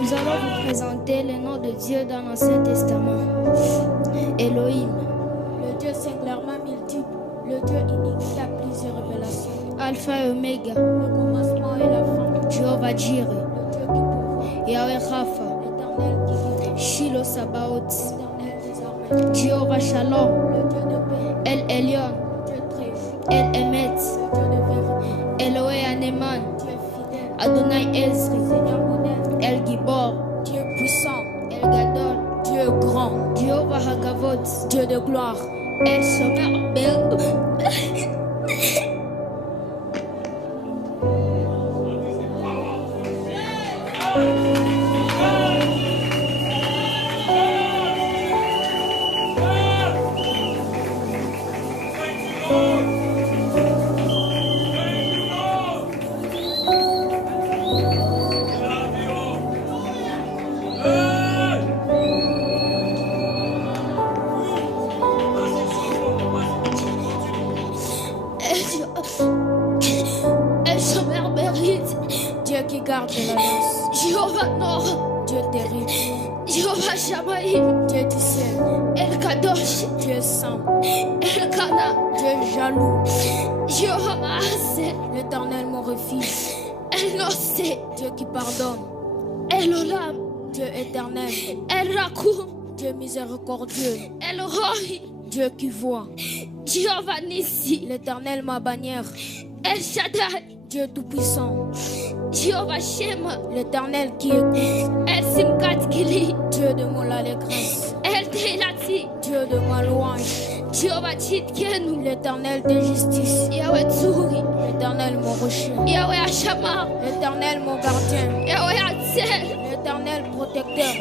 Nous allons vous présenter les noms de Dieu dans l'Ancien Testament. Elohim, le Dieu singulièrement multiple, le Dieu unique qui a plusieurs révélations. Alpha et Oméga, Le commencement et la fin, Jéhovah Jireh, le Dieu qui pourvoit, Yahweh Rapha, l'Éternel qui guide, Shiloh Sabaoth, l'Éternel des armées, Jéhovah Shalom, le Dieu de paix, El Elyon, le Dieu très haut, El Emet, le Dieu de vérité, Eloé Aneman, Dieu fidèle, Adonai Ezri, Seigneur moderne, El Gibor, Dieu puissant, El Gadol, Dieu grand, Jéhovah Hagavot, Dieu de gloire. El Shomer Bel. El Shomer Berit, Dieu qui garde l'alliance, Jéhovah Nor, Dieu terrible, Jéhovah Shamaïm, Dieu du ciel, El Kadosh, Dieu saint, El Kana, Dieu jaloux, Jéhovah Maaseh, l'Éternel mon refuge, El Nosé, Dieu qui pardonne, El Olam, Dieu éternel, El Rakoum, Dieu miséricordieux, El Roi, Dieu qui voit, Jéhovah Nissi, l'Éternel ma bannière, El Shaddai, Dieu tout-puissant, Jéhovah Shema, l'Éternel qui écoute, El Simkat Kili, Dieu de mon allégresse, El Teilati, Dieu de ma louange, Jéhovah Tchitkenu, l'Éternel de justice, Yahweh Tsuri, l'Éternel mon rocher, Yahweh Ashama, l'Éternel mon gardien, Yahweh Atzel, l'Éternel protecteur,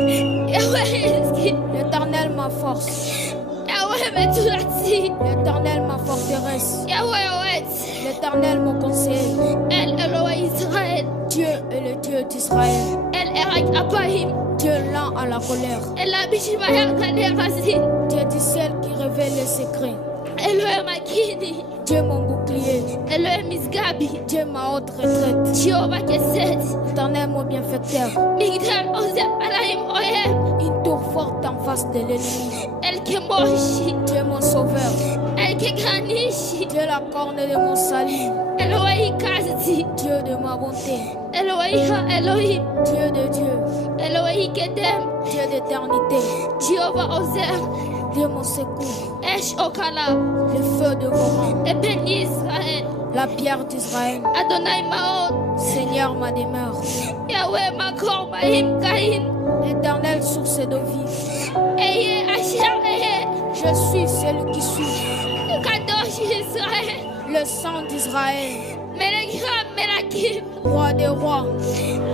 Yahweh Rizki, l'Éternel ma force, Yahweh Metulati, l'Éternel ma forteresse, Yahweh Oet, l'Éternel mon conseiller, El Eloah Israël, Dieu est le Dieu d'Israël, El Erak Apahim, Dieu lent à la colère, El Abishimaya Kaderasi, Dieu du ciel qui révèle les secrets, Elohim Makini, Dieu mon bouclier, Elohim Misgabi, Dieu ma haute retraite, Jéhovah Kesed, l'Éternel mon bienfaiteur, Migdal Ozem Alaim Ohem, une tour forte en face de l'ennemi, El Kemoshi, Dieu mon sauveur, El Kegranishi, Dieu la corne de mon salut, Elohim Kazdi, Dieu de ma bonté, Elohim Elohim, Dieu de Dieu, Elohim Kedem, Dieu d'éternité, Jéhovah Ozer, Dieu mon secours, Esh Okala, le feu de vos rangs, Eben Israël, la pierre d'Israël, Adonai Maon, Seigneur ma demeure, Yahweh Makor Mahim Kain, l'Éternel source d'eau vive, Eye Asher Eye, je suis celui qui suis, Kadosh Israël, le sang d'Israël, Melekram Melakim, roi des rois,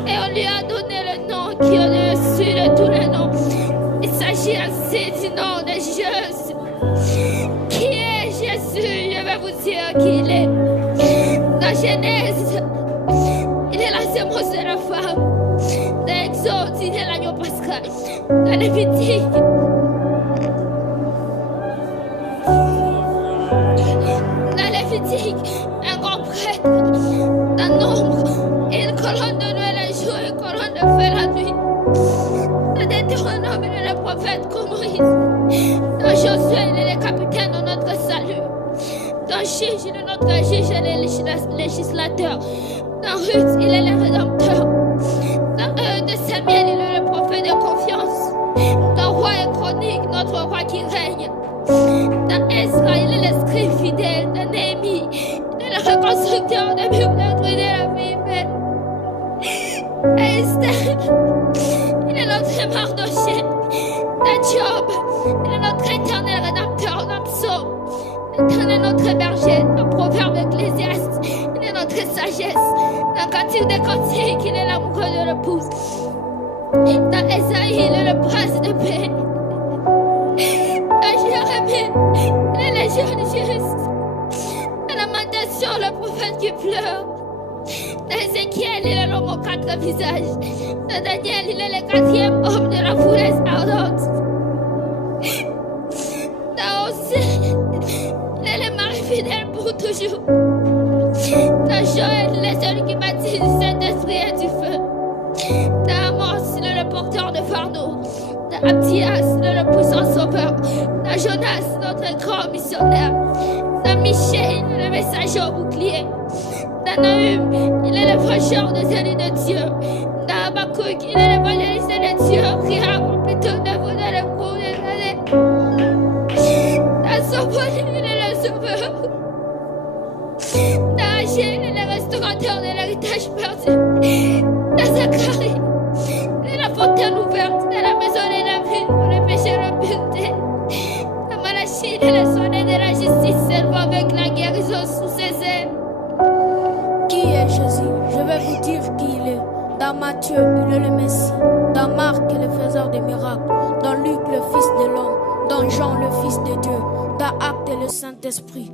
et on lui a donné le nom qui est au-dessus de tous les noms. Il s'agit ainsi du nom de Jésus. Qui est Jésus? Je vais vous dire qui il est. Dans Genèse, il est la sémence de la femme. Dans Exode, il est l'agneau pascal. Dans Lévitique, un grand prêtre. Dans Nombre, une colonne de nuit le jour, une colonne de feu la nuit. Dans Deutéronome, il est le prophète comme Moïse. Dans Josué, il est le capitaine de notre salut. Dans Juge, il est notre juge et le législateur. Dans Ruth, il est le rédempteur. Dans de Samuel, il est le prophète de confiance. Dans Roi et Chronique, notre roi qui règne. Dans Ezra, il est le scribe fidèle. Dans Néhémie, il est le reconstructeur de Bible, notre idée de la vie belle. Et Esther, il est notre Mardoché. Dans Job, il est notre éternel rédempteur. Dans Psaume, l'Éternel est notre berger. Dans Proverbe Ecclésiaste, il est notre sagesse. Dans Cantique des Cantiques, il est l'amoureux de l'épouse. Dans Esaïe, il est le prince de paix. Dans Jérémie, il est le jeune juste. Dans Lamentation, le prophète qui pleure. Dans Ézéchiel, il est l'homme aux quatre visages. Dans Daniel, il est le quatrième homme de la fournaise ardente. Dans Osée, il est le mari fidèle pour toujours. Dans Joël, il est celui qui baptise du Saint-Esprit et du feu. Dans Amos, il est le de fardeau. Dans Abdias, le puissant sauveur. Dans Jonas, notre grand missionnaire. Dans Michel, le messager au bouclier. Dans Nahum, il est le prêcheur de salut de Dieu. Dans Habakkuk, il est l'évangéliste de Dieu qui a accompli tout de vous dans le cours des années. Dans Sophon, il est le sauveur. Dans Agé, il est le restaurateur de l'héritage perdu. Dans Zacharie, il est la fontaine ouverte de la maison de la ville pour les péchés rebutés. Dans Malachie, il est le sonnet de la justice seulement avec la guérison sous ses ailes. Qui est Jésus? Je vais vous dire qui il est. Dans Matthieu, il est le Messie. Dans Marc, il est le faiseur des miracles. Dans Luc, le Fils de l'homme. Dans Jean, le Fils de Dieu. Dans Actes, le Saint-Esprit.